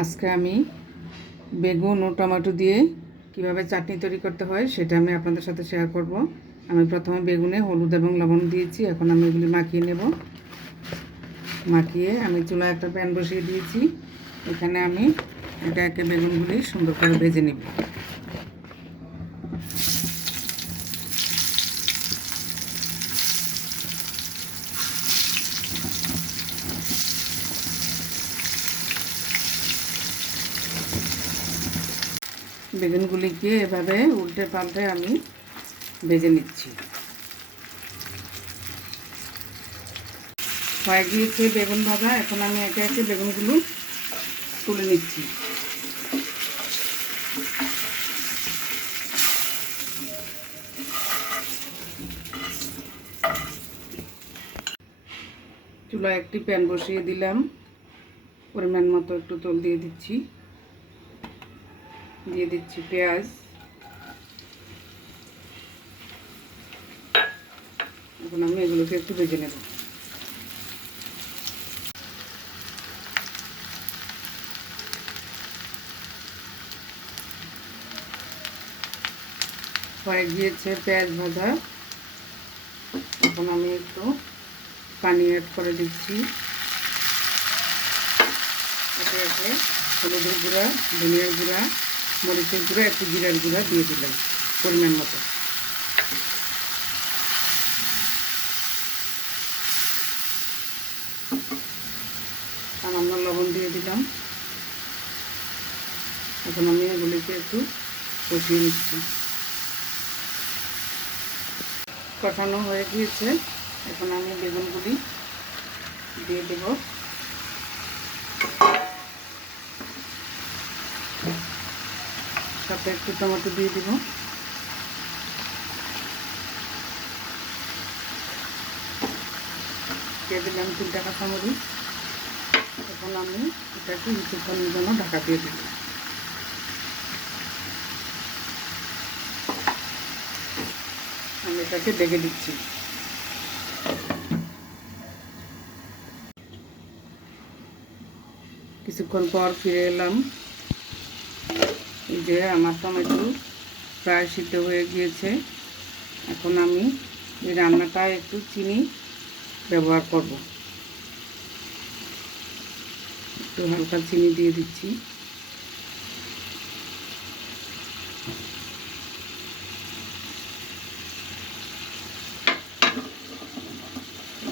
আজকে আমি বেগুন ও টমেটো দিয়ে কিভাবে চাটনি তৈরি করতে হয় সেটা আমি আপনাদের সাথে শেয়ার করব। আমি প্রথমে বেগুনে হলুদ এবং লবণ দিয়েছি। এখন আমি এগুলি মাখিয়ে নেব। মাখিয়ে আমি চুলায় একটা প্যান বসিয়ে দিয়েছি। এখানে আমি একে একে বেগুনগুলি সুন্দর করে ভেজে নেব। বেগুনগুলিকে এভাবে উল্টে পাল্টে আমি ভেজে নিচ্ছি। হয়ে গিয়েছে বেগুন ভাজা। এখন আমি একে একে বেগুনগুলো তুলে নিচ্ছি। চুলায় একটি প্যান বসিয়ে দিলাম। পরিমাণ মতো একটু তেল দিয়ে দিচ্ছি। দিয়ে দিচ্ছি পেঁয়াজ। এখন আমি এগুলোকে একটু ভেজে নেব। হয়ে গিয়েছে পেঁয়াজ ভাজা। এখন আমি একটু পানি অ্যাড করে দিচ্ছি। একে একে হলুদের গুঁড়া, ধনিয়ার গুঁড়া, মরিচের গুঁড়া, একটু জিরার গুঁড়া দিয়ে দিলাম পরিমাণ মতো। সামান্য লবণ দিয়ে দিলাম। এখন আমি এগুলিকে একটু কষিয়ে নিচ্ছি। কষানো হয়ে গিয়েছে। এখন আমি বেগুনগুলি দিয়ে দেব। সাথে একটু টমেটো দিয়ে দেব। দিয়ে দিলাম 3টা কাঁচামরিচ। এখন আমি এটাকে কিছুক্ষণের জন্য ঢাকা দিয়ে দেব। আমি এটাকে ঢেকে দিচ্ছি। কিছুক্ষণ পর ফিরে এলাম। এই যে আমার টমেটো প্রায় সিদ্ধ হয়ে গিয়েছে। এখন আমি এই রান্নাটায় একটু চিনি ব্যবহার করব। একটু হালকা চিনি দিয়ে দিচ্ছি।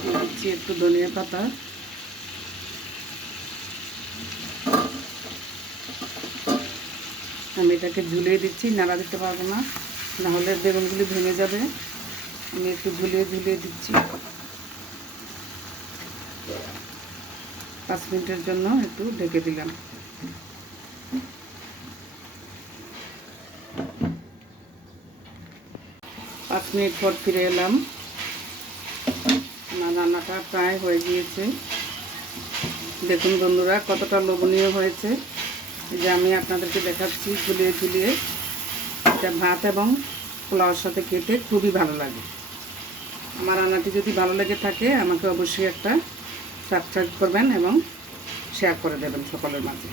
দিয়ে দিচ্ছি একটু ধনিয়া পাতা। আমি এটাকে ঝুলিয়ে দিচ্ছি, নাড়া দিতে পারবো না, নাহলে বেগুনগুলি ভেঙে যাবে। আমি একটু ঝুলিয়ে দিচ্ছি। 5 মিনিটের জন্য একটু ঢেকে দিলাম। 5 মিনিট পর ফিরে এলাম। আমার রান্নাটা প্রায় হয়ে গিয়েছে। দেখুন বন্ধুরা কতটা লোভনীয় হয়েছে। যে আমি আপনাদেরকে দেখাচ্ছি ঝুলিয়ে ঝুলিয়ে। এটা ভাত এবং পোলাওর সাথে খেতে খুবই ভালো লাগে। আমার রান্নাটি যদি ভালো লেগে থাকে আমাকে অবশ্যই একটা সাবস্ক্রাইব করবেন এবং শেয়ার করে দেবেন সকলের মাঝে।